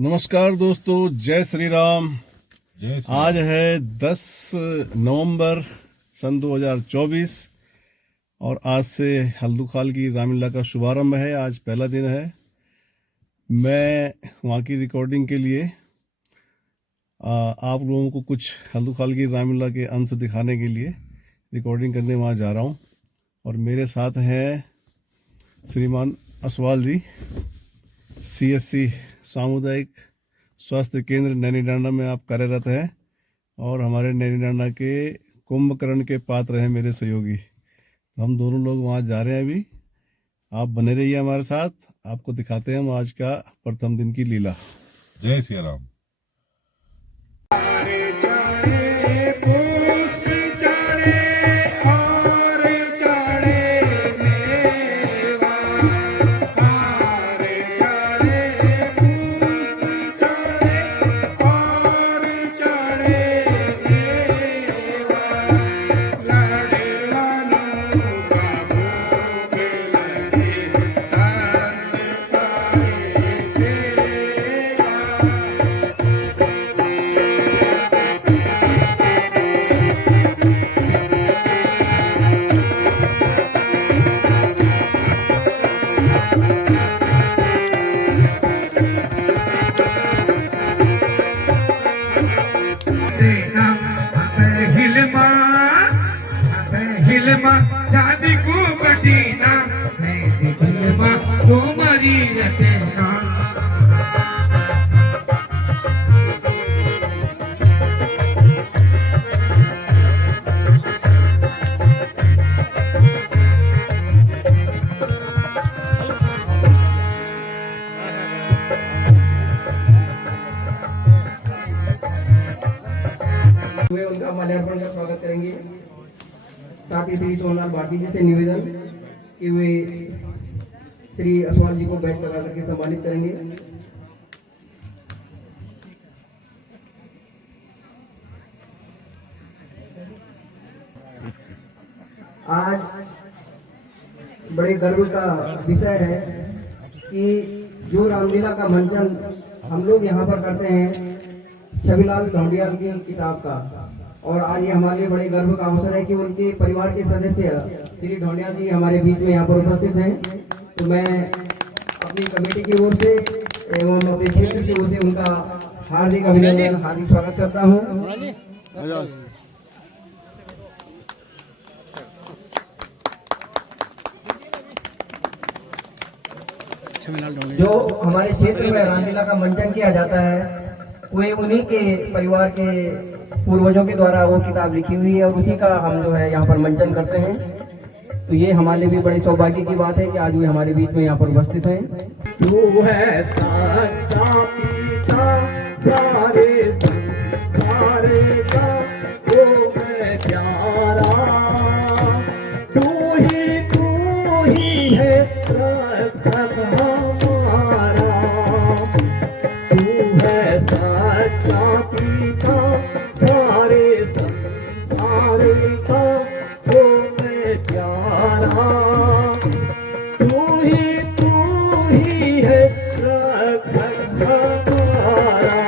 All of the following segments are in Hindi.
नमस्कार दोस्तों, जय श्री राम। जय श्री आज है 10 नवंबर सन 2024 और आज से हल्दूखाल की रामलीला का शुभारंभ है। आज पहला दिन है। मैं वहाँ की रिकॉर्डिंग के लिए आप लोगों को कुछ हल्दूखाल की रामलीला के अंश दिखाने के लिए रिकॉर्डिंग करने वहाँ जा रहा हूँ। और मेरे साथ हैं श्रीमान असवाल जी, CSC सामुदायिक स्वास्थ्य केंद्र नैनीडांडा में आप कार्यरत हैं और हमारे नैनीडांडा के कुंभकर्ण के पात्र हैं मेरे सहयोगी। तो हम दोनों लोग वहाँ जा रहे हैं अभी। आप बने रहिए हमारे साथ, आपको दिखाते हैं हम आज का प्रथम दिन की लीला। जय श्री राम। जादी को बटीना मेरी दिलमा तुम्हारी रटेना। वे उनका माल्यार्पण का स्वागत करेंगे। साथ ही श्री सोमनाथ भारती जी से निवेदन कि वे श्री असवाल जी को बैच लगा करके सम्मानित करेंगे। आज बड़े गर्व का विषय है कि जो रामलीला का मंचन हम लोग यहाँ पर करते हैं छविलाल ढोंडियाल की किताब का, और आज ये हमारे लिए बड़े गर्व का अवसर है कि उनके परिवार के सदस्य श्री ढोंडियाल जी हमारे बीच में यहाँ पर उपस्थित हैं। तो मैं अपनी कमेटी की ओर से एवं अपने क्षेत्र की ओर से उनका हार्दिक अभिनंदन, हार्दिक स्वागत करता हूँ। जो हमारे क्षेत्र में रामलीला का मंचन किया जाता है वे उन्हीं के परिवार के पूर्वजों के द्वारा वो किताब लिखी हुई है और उसी का हम जो है यहाँ पर मंचन करते हैं। तो ये हमारे लिए भी बड़े सौभाग्य की बात है कि आज वे हमारे बीच में यहाँ पर उपस्थित हैं। तू है सच्चा पिता सारे संसार का, वो मैं प्यारा, तू ही है रक्षक हमारा। तू है सच्चा पिता सारे संसार का, वो मैं प्यारा, तू ही है रक्षक हमारा।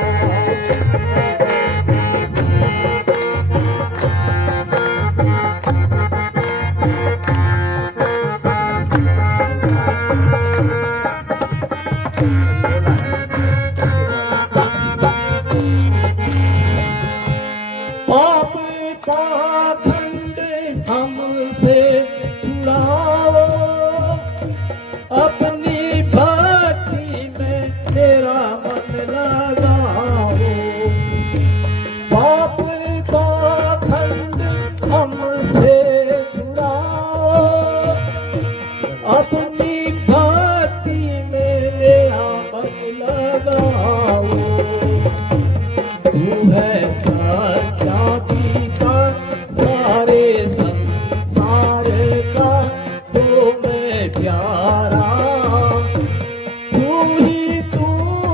पाप पाखंड हमसे छुड़ाओ, अपनी भक्ति में तेरा मन लगाओ। पाप पाखंड हमसे छुड़ाओ, अपनी भक्ति में तेरा मन लगाओ। तू है सच्चा पिता सारे संसार का, तो मैं प्यारा, तू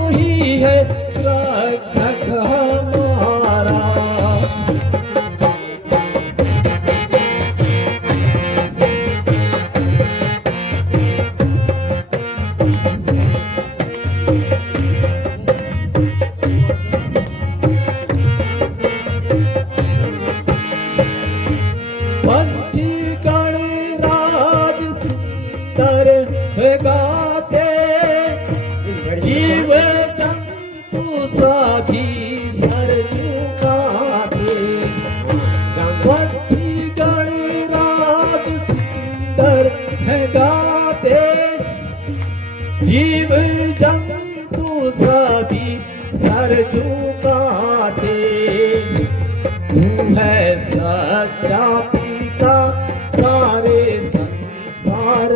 ही है रक्षक हमारा। जंतु सभी सर झुकाते। तू है सच्चा पिता सारे संसार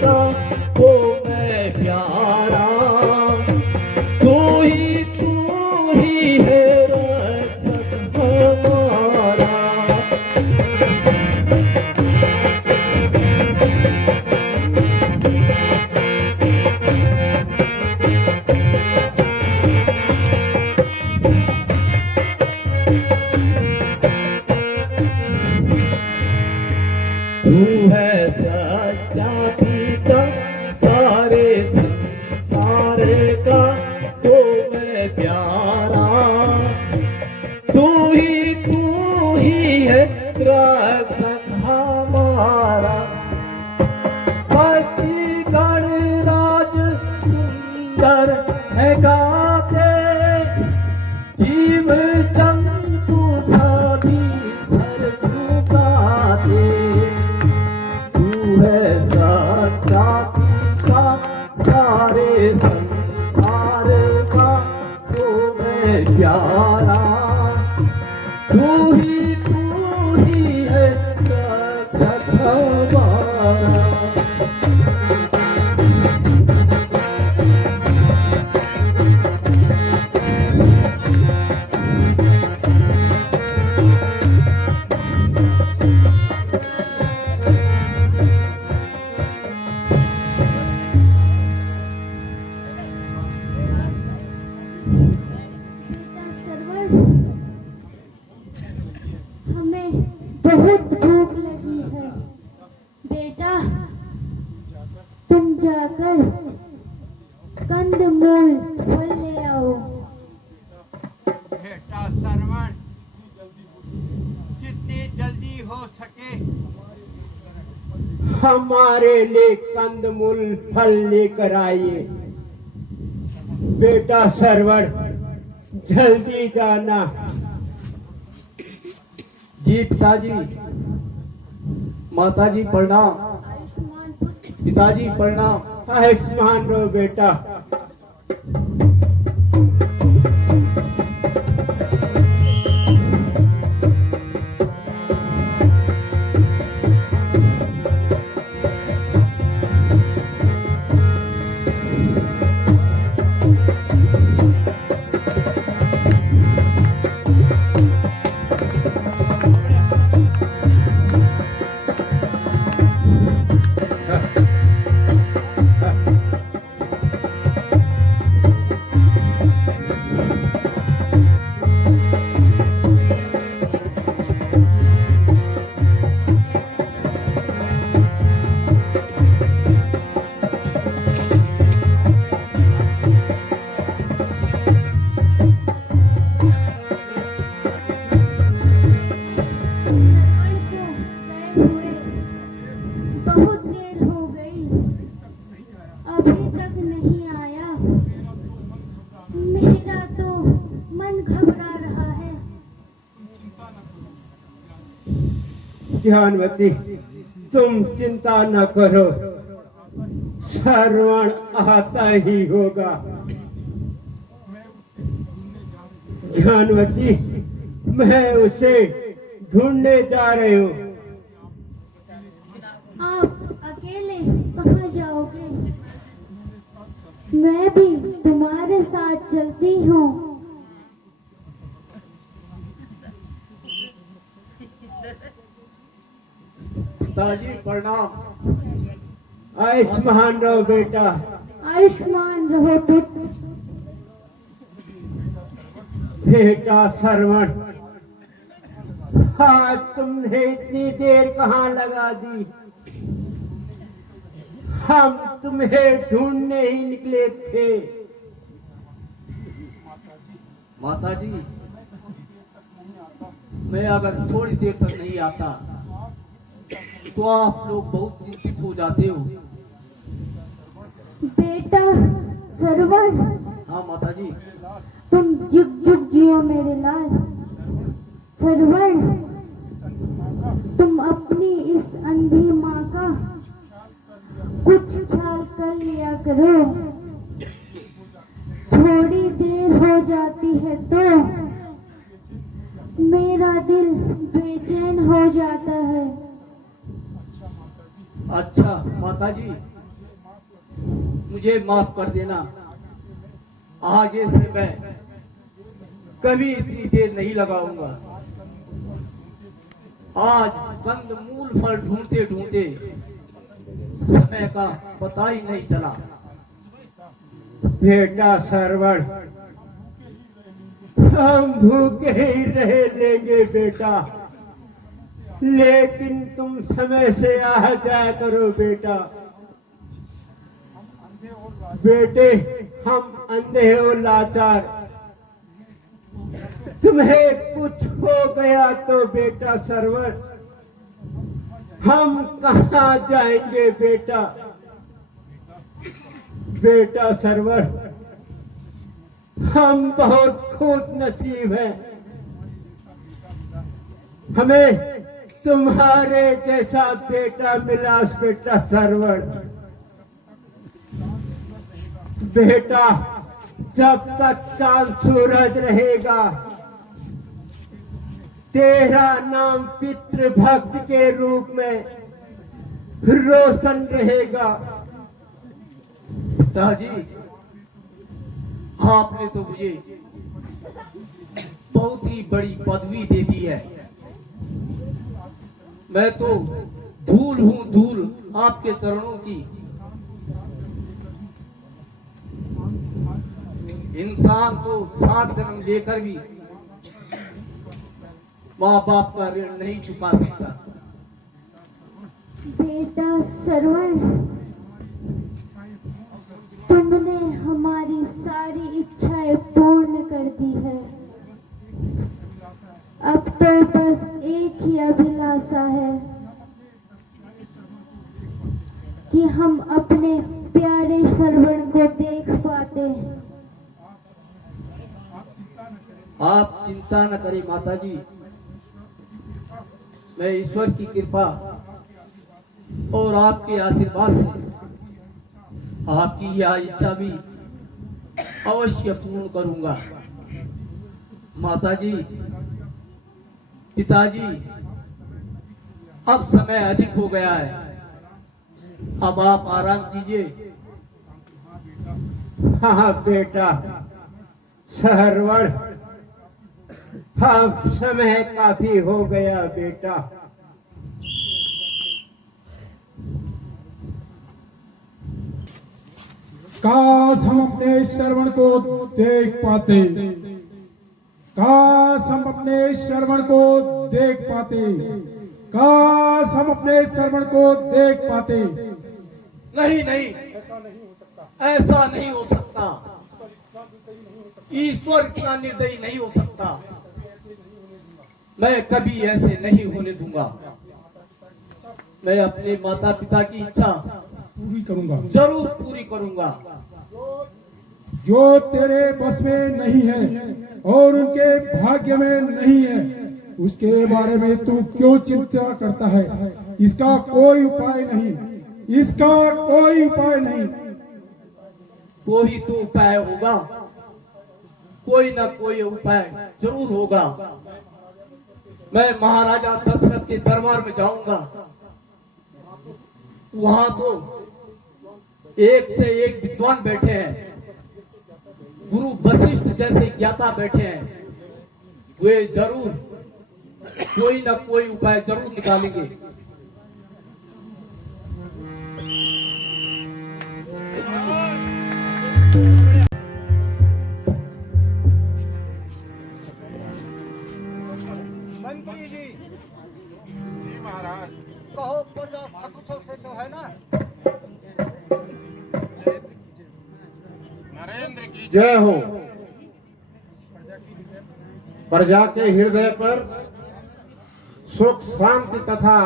का, वो मैं प्यारा। तू ही है रक्षक हमारा। तू है सच्चा पिता सारे संसार का, तो मैं प्यारा। तू ही है रक्षक हमारा। अच्छी गणराज सुंदर है गाते, जीव जंतु सभी सर झुकाते। तू है सच्चा पिता सारे संसार का, तो मैं प्यारा। तू ही है रक्षक हमारा। बेटा सरवर, हमें बहुत भूख लगी है। बेटा तुम जाकर कंदमूल फल ले आओ। बेटा श्रवण, जितनी जल्दी हो सके हमारे लिए कंदमूल फल लेकर आइए। बेटा श्रवण, जल्दी जाना। जी पिताजी। माताजी प्रणाम। आयुष्मान पुत्र, पिताजी प्रणाम। आयुष्मान रहो बेटा। ज्ञानवती, तुम चिंता न करो, श्रवण आता ही होगा। ज्ञानवती, मैं उसे ढूंढने जा रही हूँ। आप अकेले कहाँ जाओगे? मैं भी तुम्हारे साथ चलती हूँ। पिताजी प्रणाम। आयुष्मान रहो बेटा। आयुष्मान रहो पुत्र। बेटा श्रवण, आज तुमने इतनी देर कहाँ लगा दी? हम तुम्हें ढूंढने ही निकले थे। माताजी, मैं अगर थोड़ी देर तक नहीं आता तो आप लोग बहुत चिंतित हो जाते हो। बेटा सरवण, हाँ माताजी। तुम जुग जुग जियो मेरे लाल। सरवण, तुम अपनी इस अंधी माँ का कुछ ख्याल कर लिया करो। जाती है तो मेरा दिल बेचैन हो जाता है। अच्छा माताजी, मुझे माफ कर देना। आगे से मैं कभी इतनी देर नहीं लगाऊंगा। आज कंद मूल फल ढूंढते ढूंढते समय का पता ही नहीं चला। बेटा सरवण, हम भूखे ही रह लेंगे बेटा, लेकिन तुम समय से आ जाया करो बेटा। बेटे, हम अंधे और लाचार, तुम्हें कुछ हो गया तो बेटा सरवण हम कहाँ जाएंगे बेटा। बेटा सरवण, हम बहुत खुश नसीब हैं, हमें तुम्हारे जैसा बेटा मिला। बेटा सरवण, बेटा जब तक चांद सूरज रहेगा तेरा नाम पितृभक्त के रूप में रोशन रहेगा। पिताजी, आपने तो मुझे बहुत ही बड़ी पदवी दे दी है। मैं तो धूल हूँ, धूल आपके चरणों की। इंसान तो 7 जन्म लेकर भी माँ बाप का ऋण नहीं चुका सकता। बेटा सरवण, तुमने हमारी सारी इच्छाएं पूर्ण कर दी है। अब तो बस एक ही अभिलाषा है कि हम अपने प्यारे सरवण को देख पाते। आप चिंता न करें माताजी, मैं ईश्वर की कृपा और आपके आशीर्वाद से आपकी यह इच्छा भी अवश्य पूर्ण करूंगा। माताजी, पिताजी, अब समय अधिक हो गया है, अब आप आराम कीजिए। हाँ बेटा सरवण, अब समय काफी हो गया बेटा। काश हम अपने श्रवण को देख पाते, काश हम अपने श्रवण को देख पाते, काश हम अपने श्रवण को देख पाते। नहीं नहीं, ऐसा नहीं हो सकता। ईश्वर का निर्दयी नहीं हो सकता। मैं कभी ऐसे नहीं होने दूंगा। मैं अपने माता पिता की इच्छा पूरी करूंगा, जरूर पूरी करूंगा। जो तेरे बस में नहीं है और उनके भाग्य में नहीं है, उसके बारे में तू क्यों चिंता करता है? इसका कोई उपाय नहीं, इसका कोई उपाय नहीं। कोई तो उपाय होगा, कोई ना कोई उपाय जरूर होगा। मैं महाराजा दशरथ के दरबार में जाऊंगा, वहां तो एक से एक विद्वान बैठे हैं, गुरु वशिष्ठ जैसे ज्ञाता बैठे हैं। वे जरूर कोई ना कोई उपाय जरूर निकालेंगे। मंत्री जी, जी महाराज, कहो प्रजा सकुशल से तो है ना? जय हो। प्रजा के हृदय पर सुख शांति तथा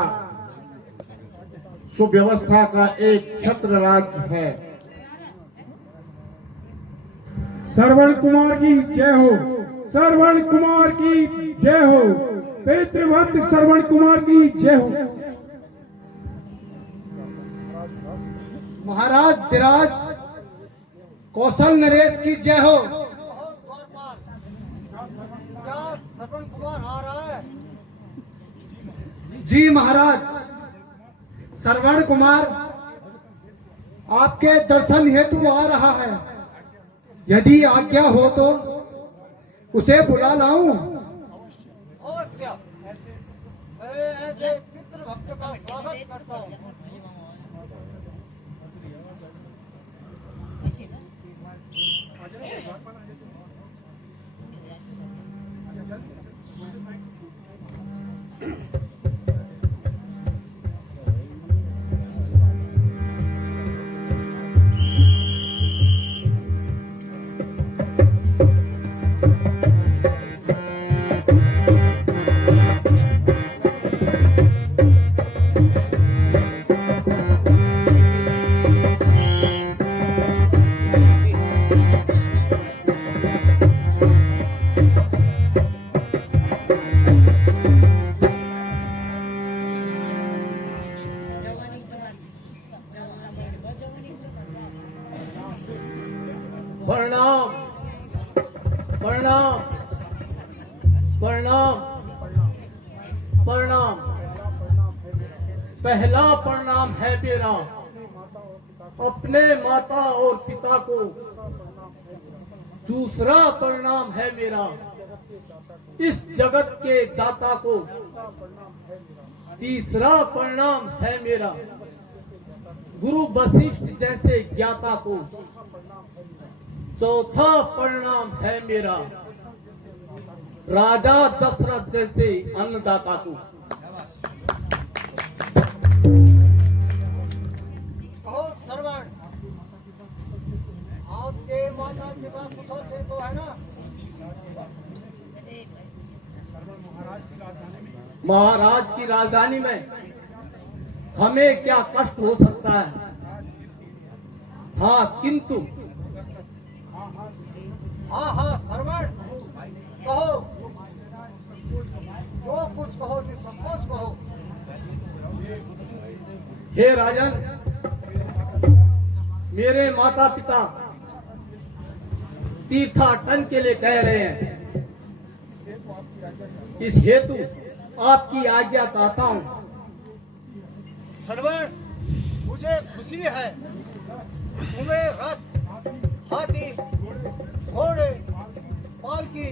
सुव्यवस्था का एक छत्र राज्य है। श्रवण कुमार की जय हो, श्रवण कुमार की जय हो, पितृभक्त श्रवण कुमार की जय हो। महाराज धीराज, कौशल नरेश की जय हो। क्या श्रवण कुमार आ रहा है? जी महाराज, श्रवण कुमार आपके दर्शन हेतु आ रहा है। यदि आज्ञा हो तो उसे बुला लाऊं? अवश्य, मैं ऐसे पितृ भक्त का स्वागत करता हूँ। प्रणाम प्रणाम प्रणाम प्रणाम। पहला प्रणाम है मेरा अपने माता और पिता को। दूसरा प्रणाम है मेरा इस जगत के दाता को। तीसरा प्रणाम है मेरा गुरु वशिष्ठ जैसे ज्ञाता को। चौथा प्रणाम है मेरा राजा दशरथ जैसे अन्नदाता को। श्रवण, आपके माता पिता कुशल से तो है ना? महाराज की राजधानी में हमें क्या कष्ट हो सकता है? हाँ, किंतु हाँ श्रवण, कहो जो कुछ कहो, निसंकोच कहो। हे राजन, मेरे माता पिता तीर्थाटन के लिए कह रहे हैं। इस हेतु आपकी आज्ञा चाहता हूँ। श्रवण, मुझे खुशी है तुम्हें रथ, हाथी, घोड़े, पालकी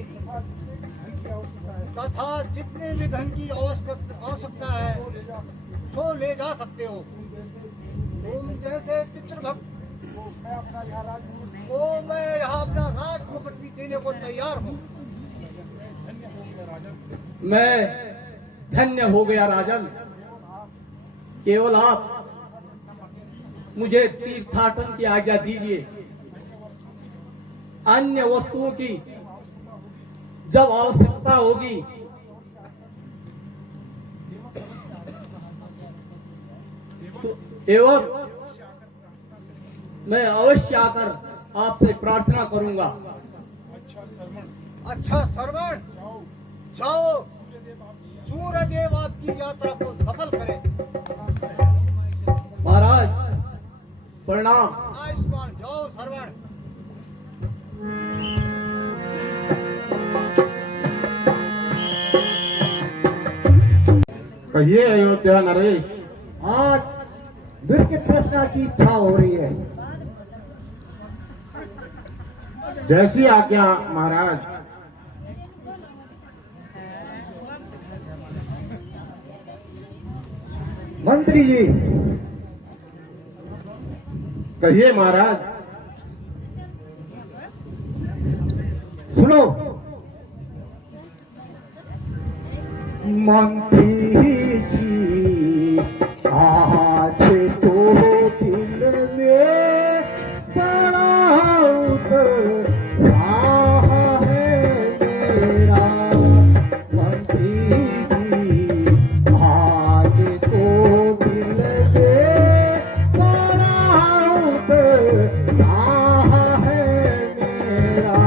तथा जितने भी धन की आवश्यकता है तो ले जा सकते हो। तुम जैसे पितृभक्त को मैं यहाँ अपना राज मुकुट भी देने को तैयार हूँ। मैं धन्य हो गया राजन। केवल आप मुझे तीर्थाटन की आज्ञा दीजिए। अन्य वस्तुओं की जब आवश्यकता होगी तो एवं मैं अवश्य आकर आपसे प्रार्थना करूंगा। अच्छा श्रवण, जाओ, सूर्यदेव आपकी यात्रा को सफल करे। महाराज प्रणाम। आयुष्मान, जाओ श्रवण। कहिए अयोध्या नरेश। आज विरक्त कृष्णा की इच्छा हो रही है। जैसी आज्ञा महाराज। मंत्री जी, कहिए महाराज। सुनो। मंत्री जी, आज तो दिल में बड़ा उत्साह है मेरा। मंत्री जी, आज तो दिल में बड़ा उत्साह है मेरा।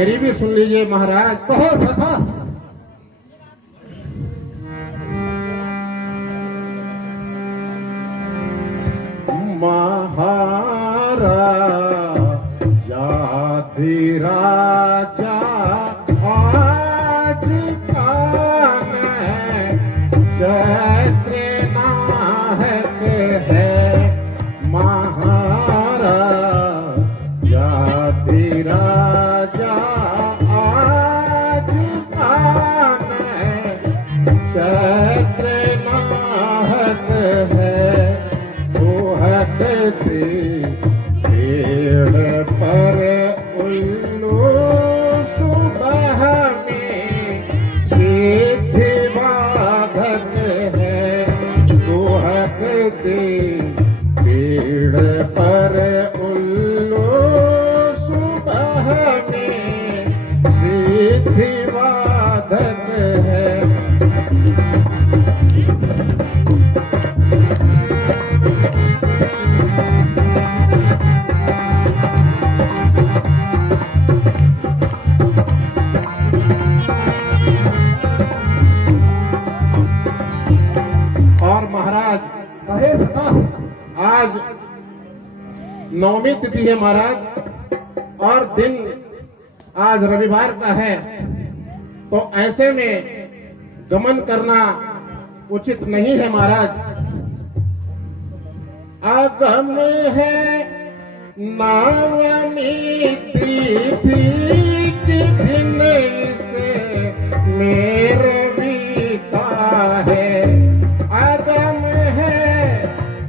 मेरी भी सुन लीजिए महाराज। कहो सखा। महाराजा आज कान क्षेत्र नाहक है। महाराजा राजा आज कान क्षेत्र नाहक है। वो हकते पेड़ पर उल्लू सुबह में सिद्धि बाधक है। वो हकते पेड़ पर उल्लू सुबह में सिद्धि बाधक है। और महाराज कहे सखा। आज नवमी तिथि है महाराज, और दिन आज रविवार का है, तो ऐसे में गमन करना उचित नहीं है महाराज। आगम है नवमी तिथि के दिन से मेरे बीता है। आगम है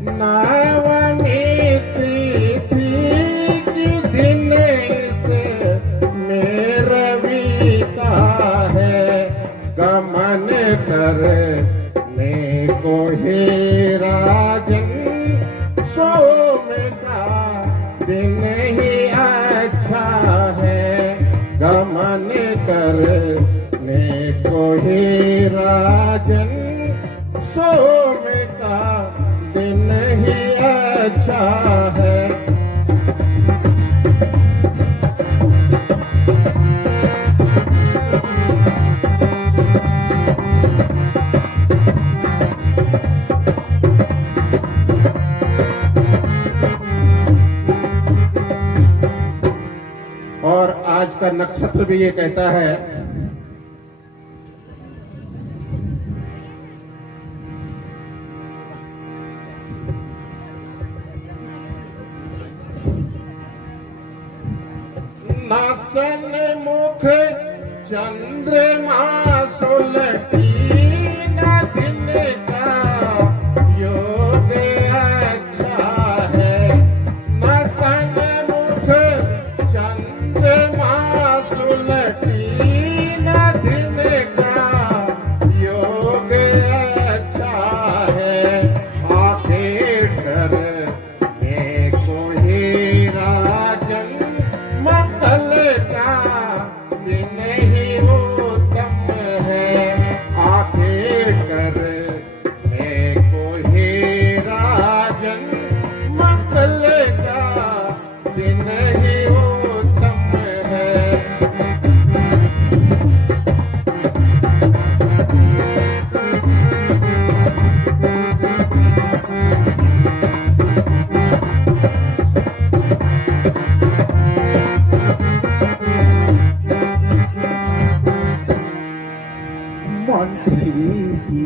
नवमी तिथि के दिन से मेरा बीता है। गमन करने को ही राजन सोम का दिन ही अच्छा है। गमन करने को ही राजन सोम का दिन ही अच्छा है। और आज का नक्षत्र भी ये कहता है, नासन मुख चंद्रमा सुलटी न दिन का योग अच्छा है। नासन मुख चंद्रमा सुलटी न दिन का योग अच्छा है। आंखें डरने को ही राजन मंगल का दिन ही उत्तम है। आंखें करने को ही राजन मंगल का दिन ही उत्तम है। मंत्री जी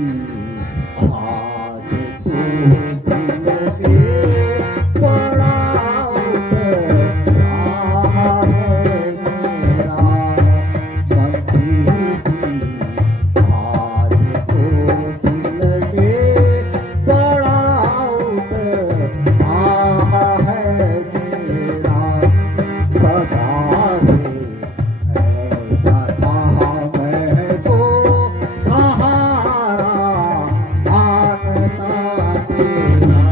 आज तू दिल के बड़ा उत्साह है मेरा। मंत्री जी आज तू दिल के बड़ा उत्साह है मेरा। सदा से ऐसा कहा मैं तो सहारा मांगता तेरा।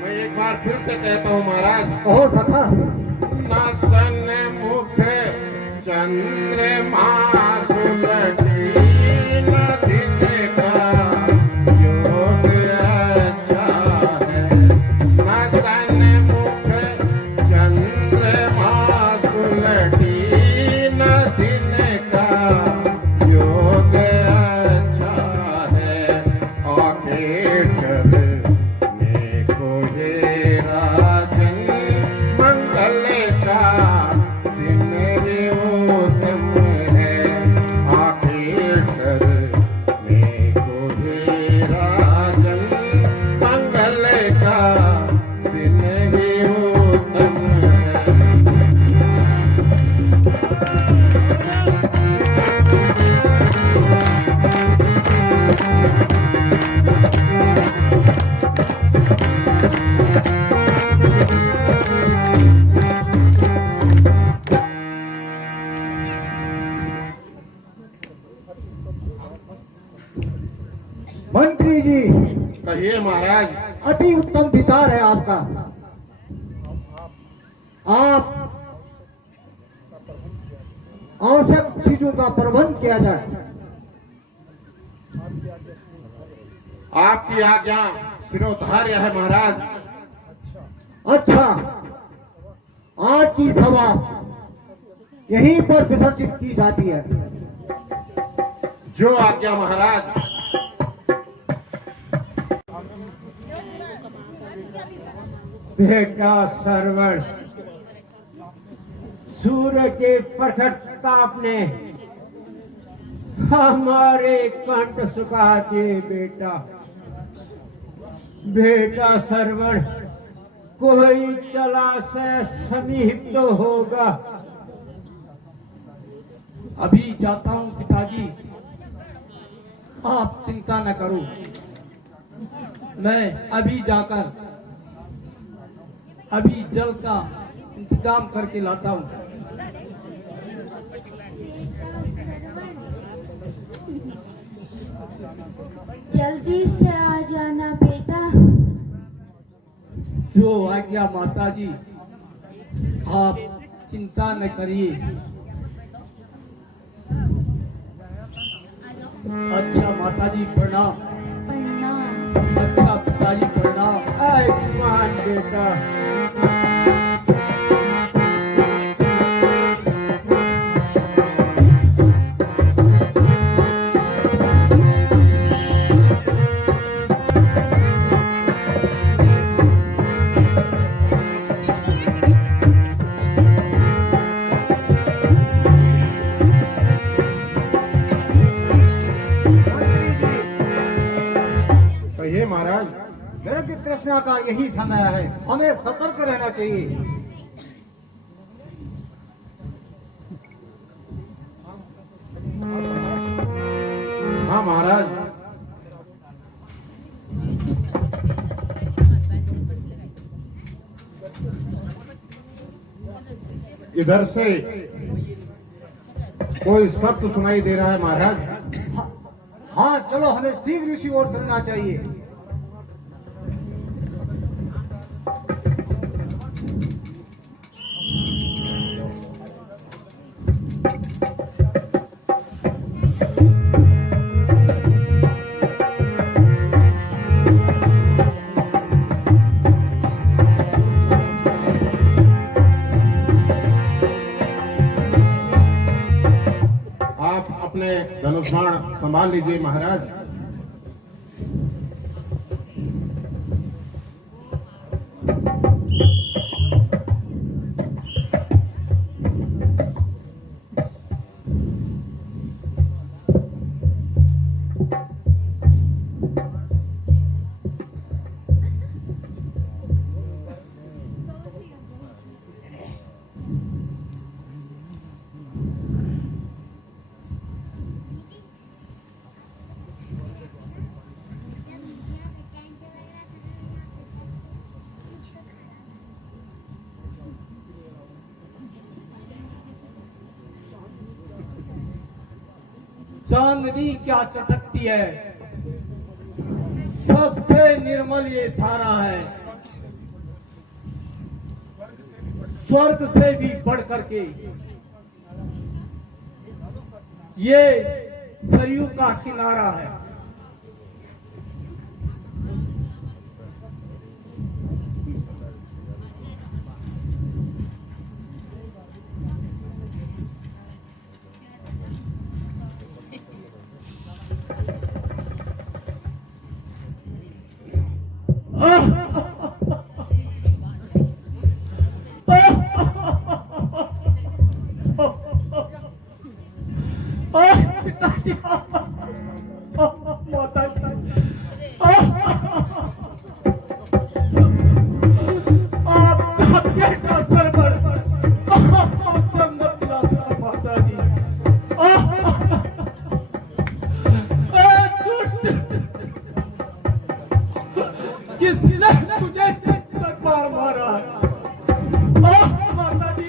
मैं एक बार फिर से कहता हूँ महाराज, कहो सखा। नासन मुख चंद्रमा सुलटी न दिन का योग अच्छा है न सन्मुख चंद्रमा सुलटी न दिन का योग अच्छा है आंखें डरने को हे राजन मंगल का दिन ही उत्तम है आंखें डरने को हे राजन मंगल का दिन ही उत्तम है मंत्री जी, कहिए महाराज। अति उत्तम विचार है आपका। आप आवश्यक चीजों का प्रबंध किया जाए। आपकी आज्ञा सिरोधार्य है महाराज। अच्छा, आज की सभा यहीं पर विसर्जित की जाती है। जो आज्ञा महाराज। बेटा सरवण, सूर्य के प्रखर ताप ने हमारे कंठ सुखा दिए बेटा। बेटा सरवण, कोई चला से समीप तो होगा। अभी जाता हूं पिताजी, आप चिंता न करो। मैं अभी जाकर अभी जल का इंतजाम करके लाता हूं। जल्दी से आ जाना बेटा। जो आज्ञा माता जी, आप चिंता न करिए। अच्छा माता जी प्रणाम। प्रणाम। अच्छा पिताजी प्रणाम। आयुष्मान बेटा। कहिए महाराज। नरक की तृष्णा का यही समय है, हमें सतर्क रहना चाहिए। हाँ महाराज। इधर से कोई शब्द सुनाई दे रहा है महाराज। हाँ चलो, हमें शीघ्र इसी ओर चलना चाहिए। आप अपने धनुष बाण संभाल लीजिए महाराज। चांदनी क्या चटकती है, सबसे निर्मल ये धारा है, स्वर्ग से भी बढ़ करके ये सरयू का किनारा है। पिताजी माता आपका बेटा सरवर जन्नत लासा माता जी। किसने तुझे छप्पर मार मारा है माता जी?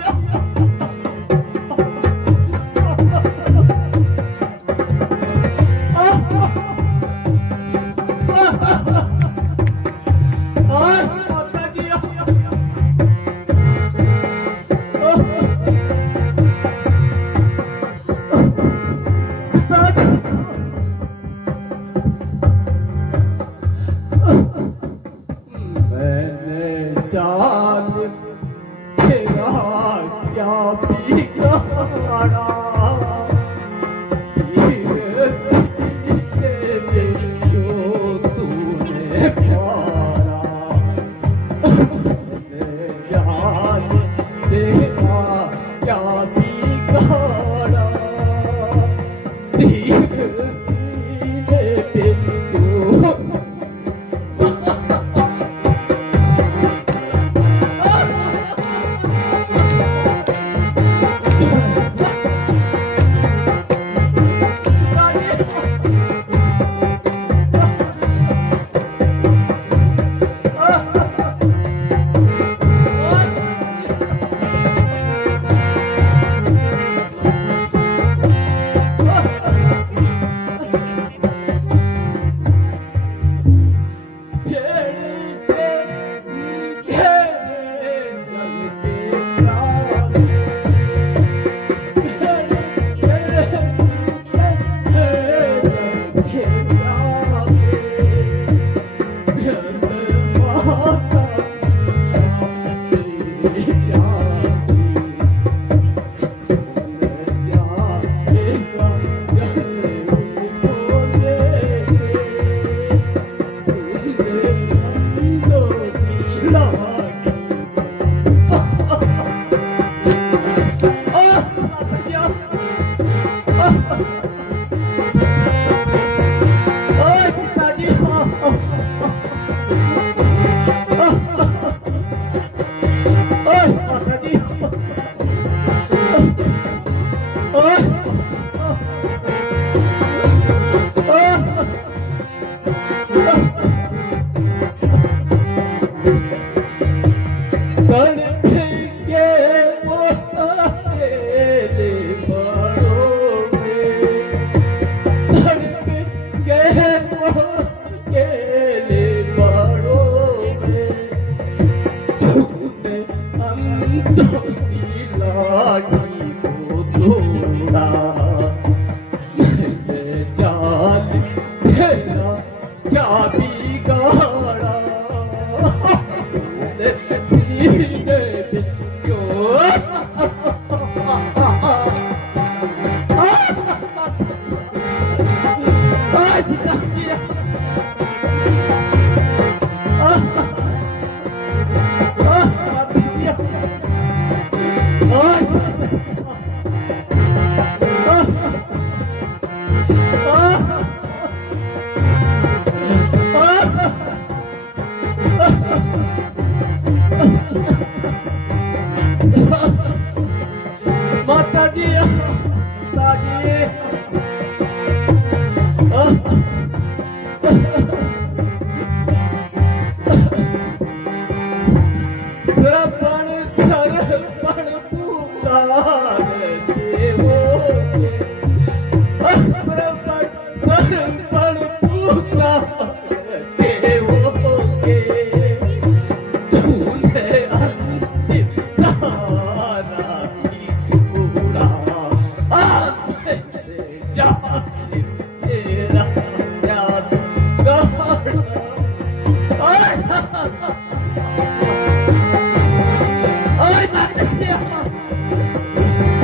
ओए माताजी,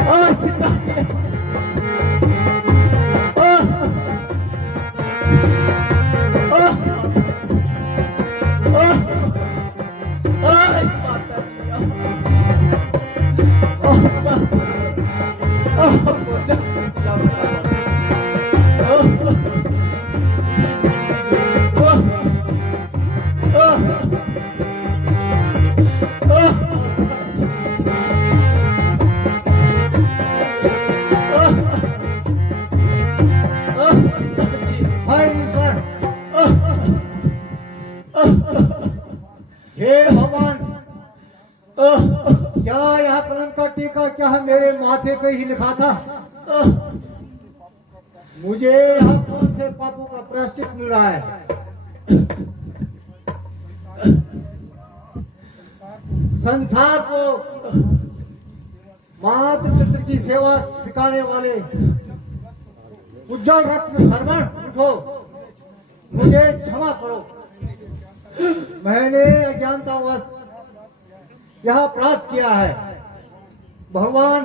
ओए पिताजी, हाय ईश्वर, हे भगवान, क्या यह कलम का टीका क्या मेरे माथे पे ही लिखा था? मुझे यहाँ कौन से पापों का प्रायश्चित मिल रहा है? संसार को मातृ पितृ की सेवा सिखाने वाले उज्जवल रत्न श्रवण, उठो, मुझे क्षमा करो। मैंने अज्ञानतावश यह अपराध किया है। भगवान,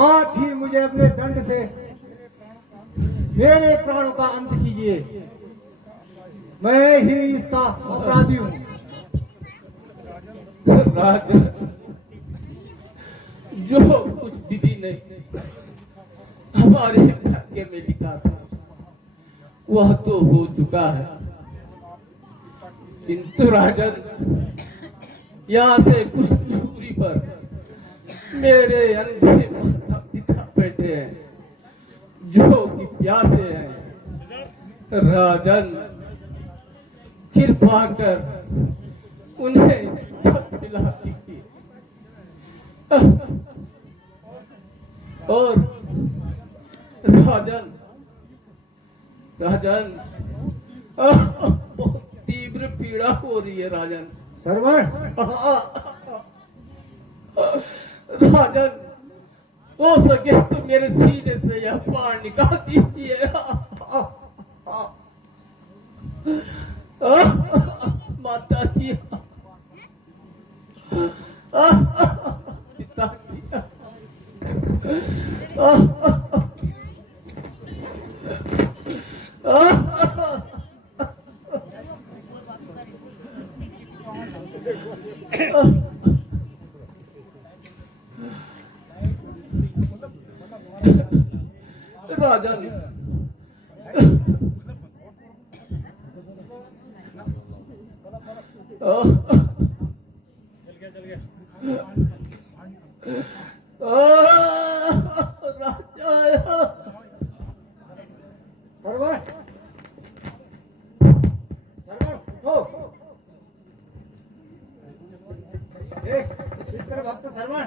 आप ही मुझे अपने दंड से मेरे प्राणों का अंत कीजिए। मैं ही इसका अपराधी हूँ। राजा, जो कुछ विधि ने हमारे भाग्य में लिखा था वह तो हो चुका है, किंतु राजन, यहाँ से कुछ दूरी पर मेरे अंधे माता पिता बैठे हैं जो कि प्यासे हैं। राजन, कृपा कर उन्हें पिला दीजिए। और राजन, राजन, बहुत तीव्र पीड़ा हो रही है राजन। श्रवण, राजन, हो सके तो मेरे सीने से यह बाण निकाल दीजिए। माता जी, पिता जी, राजन, श्रवण, उठो। पितृ भक्त श्रवण,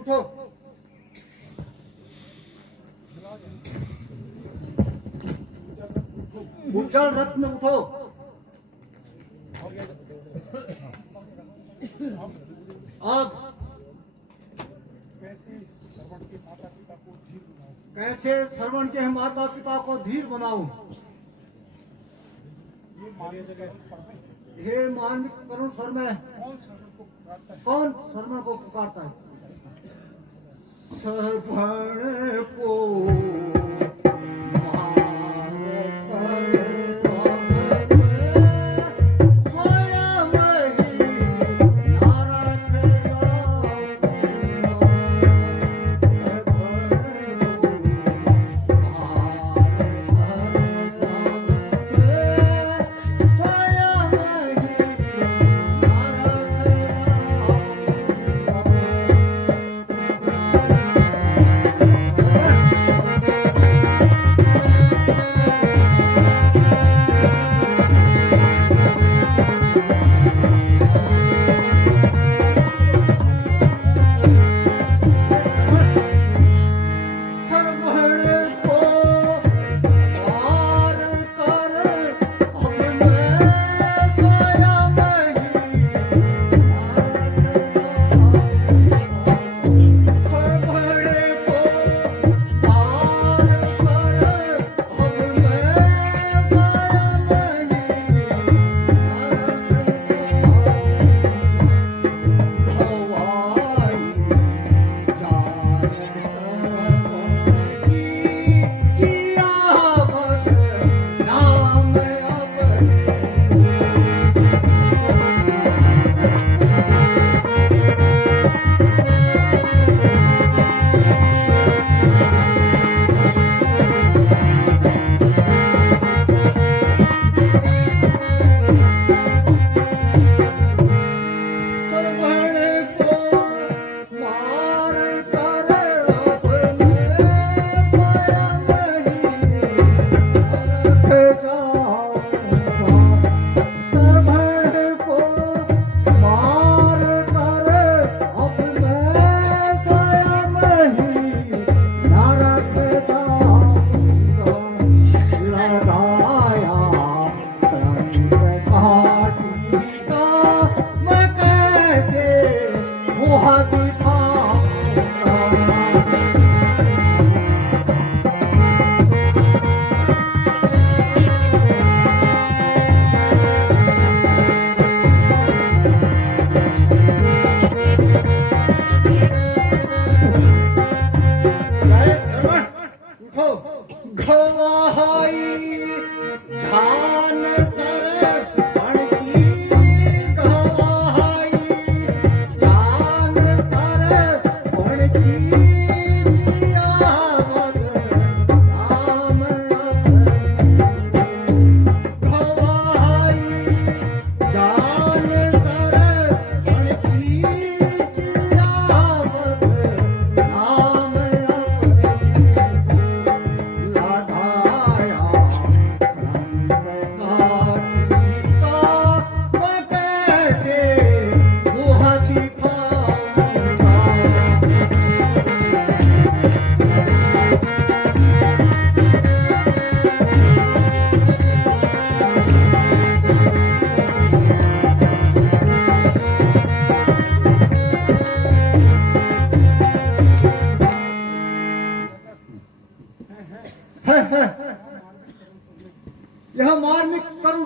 उठो। उज्जवल रत्न, उठो। अब कैसे श्रवण के माता पिता को धीर बनाऊं? हे मानविक करुण स्वर में कौन श्रवण को पुकारता है? श्रवण को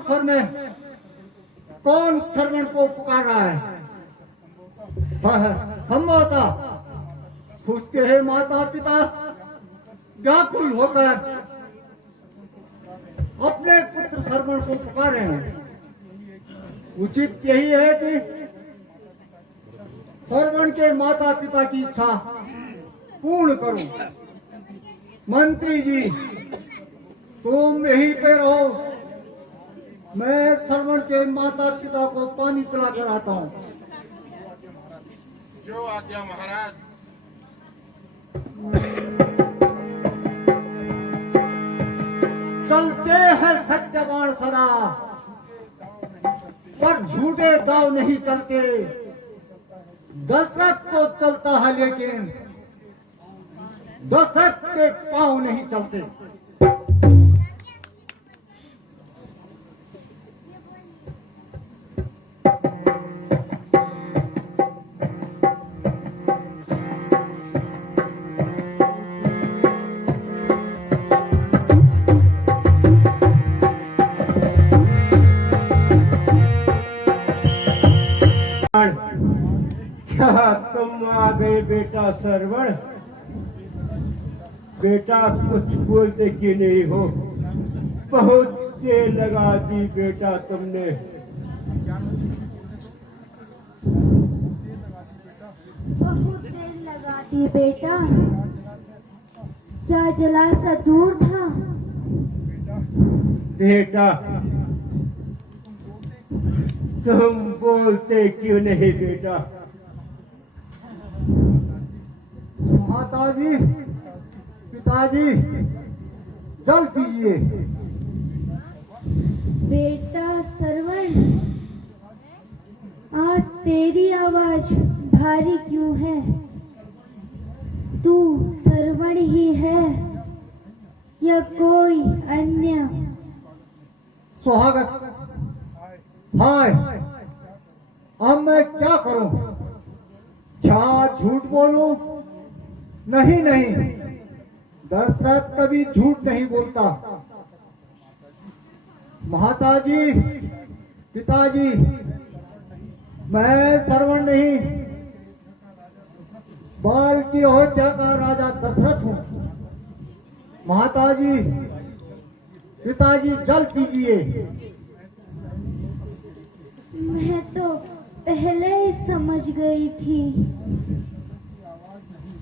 स्वर में कौन श्रवण को पुकार रहा है? संभवतः उसके है माता पिता व्याकुल होकर अपने पुत्र श्रवण को पुकार रहे हैं। उचित यही है कि श्रवण के माता पिता की इच्छा पूर्ण करूं। मंत्री जी, तुम यहीं पे रहो, मैं श्रवण के माता पिता को पानी पिला कर आता हूं। जो आज्ञा महाराज। चलते हैं सच्चा बाण सदा, पर झूठे दाव नहीं चलते। दशरथ तो चलता है लेकिन दशरथ के पांव नहीं चलते। क्या तुम आ गए बेटा श्रवण? बेटा कुछ बोलते क्यों नहीं हो? बहुत देर लगा दी बेटा तुमने। बहुत देर लगा दी बेटा। क्या जलाशय दूर था? बेटा तुम बोलते क्यों नहीं बेटा? माताजी, पिताजी, जल पीजिए। बेटा श्रवण, आज तेरी आवाज भारी क्यों है? तू श्रवण ही है या कोई अन्य? स्वागत। हाय, अब मैं क्या करूं? क्या झूठ बोलूं? नहीं नहीं, दशरथ कभी झूठ नहीं बोलता। माताजी, पिताजी, मैं श्रवण नहीं बल्कि अयोध्या का राजा दशरथ हूं। माताजी, पिताजी, जल पीजिए। मैं तो पहले ही समझ गई थी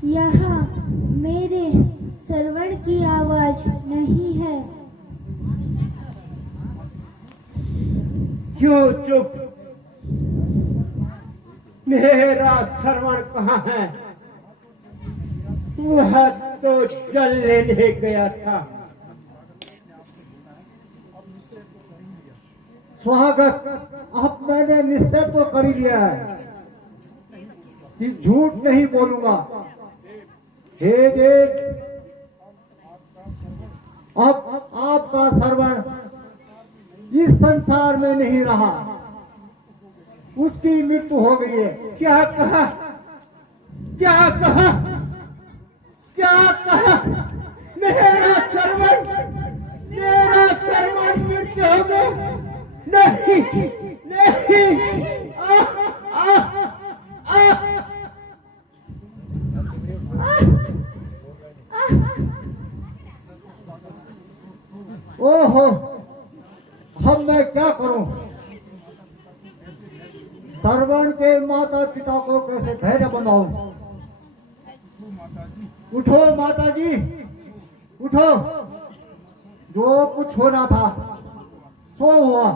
यहाँ मेरे श्रवण की आवाज नहीं है। क्यों चुप? मेरा श्रवण कहाँ है? वह तो जल लेने गया था। स्वागत। अब मैंने निश्चय तो कर ही लिया है कि झूठ नहीं बोलूंगा। हे देव, अब आपका श्रवण इस संसार में नहीं रहा, उसकी मृत्यु हो गई है। क्या कहा? क्या कहा? क्या कहा? मेरा श्रवण मृत्यु हो गया? नहीं नहीं। ओहो, अब मैं क्या करूं? श्रवण के माता पिता को कैसे धैर्य बनाऊं? उठो माताजी, उठो। जो कुछ होना था सो हुआ।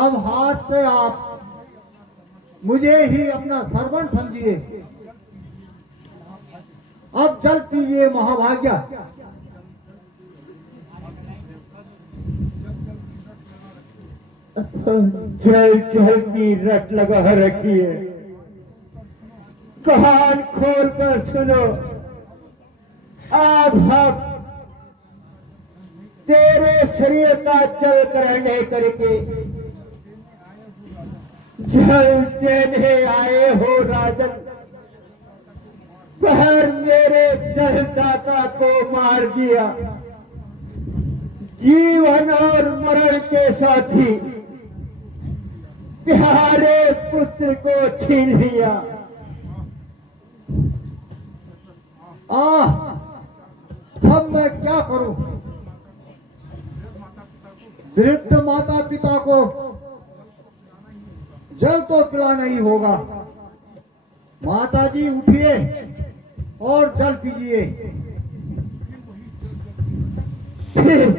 अब हाथ से आप मुझे ही अपना श्रवण समझिए। अब जल पीजिए महाभाग्य। जल जल की रट लगा रखी है। कान खोल कर सुनो। अब हम तेरे शरीर का जल ग्रहण करके जल देने आए हो राजन। पर मेरे जलदाता को मार दिया। जीवन और मरण के साथी प्यारे पुत्र को छीन लिया। अब मैं क्या करूं? वृद्ध माता पिता को जल तो पिलाना ही होगा। माता जी उठिए और जल पीजिए। फिर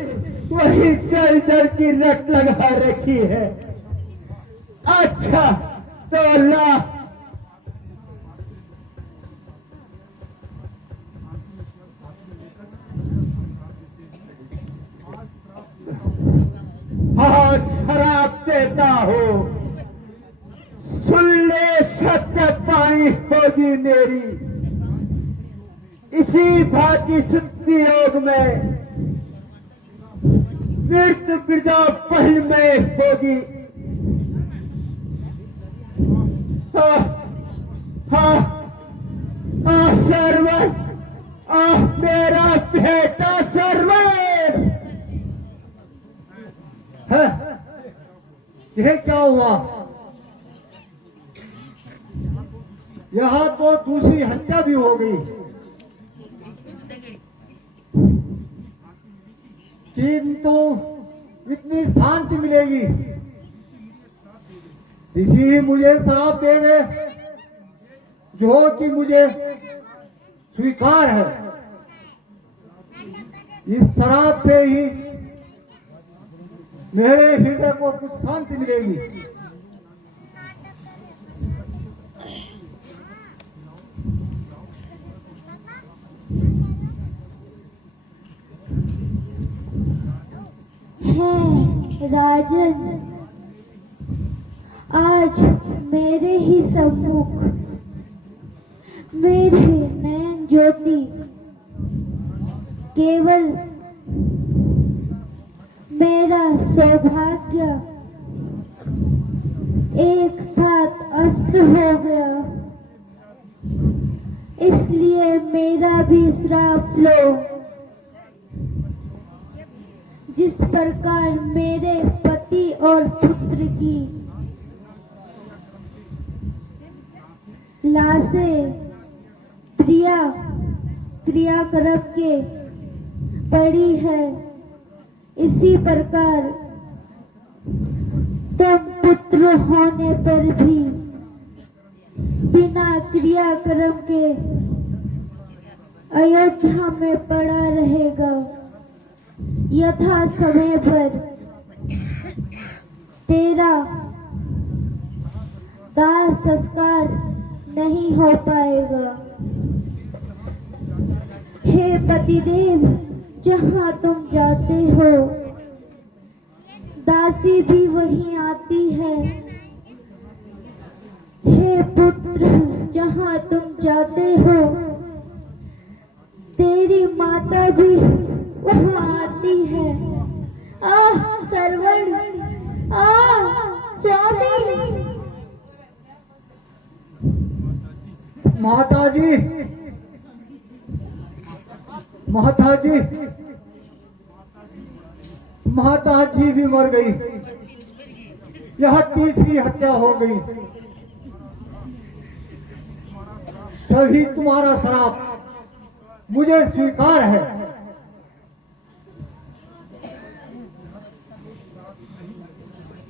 वही जल जल की रट लगा रखी है। अच्छा तो ला। आज शराब देता हो, सुन ले सत्य पानी होगी मेरी। इसी भांति सुक्ति योग में मृत्यु बिरजा पहल में होगी। सर्वर मेरा बेटा सर्वर है। यह क्या हुआ? यहाँ तो दूसरी हत्या भी हो गई। किंतु इतनी शांति मिलेगी इसी मुझे शराब दे दे जो कि मुझे स्वीकार है। इस शराब से ही मेरे हृदय को कुछ शांति मिलेगी। है राजन, आज मेरे ही सम्मुख मेरे नयन ज्योति केवल मेरा सौभाग्य एक साथ अस्त हो गया। इसलिए मेरा भी श्राप लो। जिस प्रकार मेरे पति और पुत्र की लाशें क्रियाक्रम के पड़ी है, इसी प्रकार तुम पुत्र होने पर भी बिना क्रियाक्रम के अयोध्या में पड़ा रहेगा। यथा समय पर तेरा दाह संस्कार नहीं हो पाएगा। हे पतिदेव, जहाँ तुम जाते हो दासी भी वहीं आती है। हे पुत्र, जहाँ तुम जाते हो तेरी माता भी वहाँ आती है। आह सरवण, आह स्वामी। माता जी, माता जी, माता जी भी मर गई। यह तीसरी हत्या हो गई। सभी तुम्हारा श्राप मुझे स्वीकार है।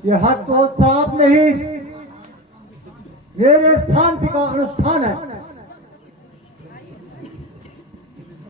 यह तो श्राप नहीं, मेरे शांति का अनुष्ठान है।